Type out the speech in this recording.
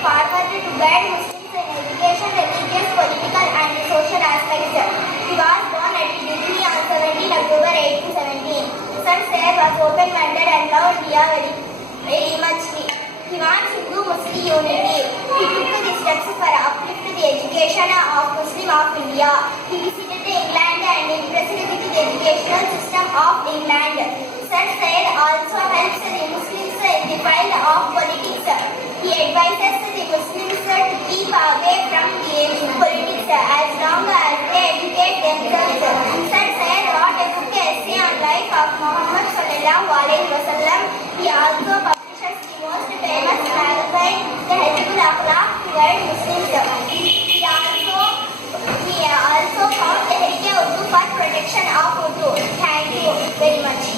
forward to guide Muslims in education, religious, political and social aspects. He was born at Delhi on 17 October 1817. Sir Syed was open-minded and loved India very much. He wants Hindu-Muslim unity. He took the steps for uplift the education of Muslim of India. He visited England and impressed with the educational system of England. Sir Syed also helps the Muslims in the field of politics. He advises the Muslims to keep away from the politics as long as they educate themselves. Sir Syed wrote a book essay on life of Muhammad sallallahu alaihi wasallam. He also publishes the most famous magazine, the Hajjul Akhlaq, to guide Muslims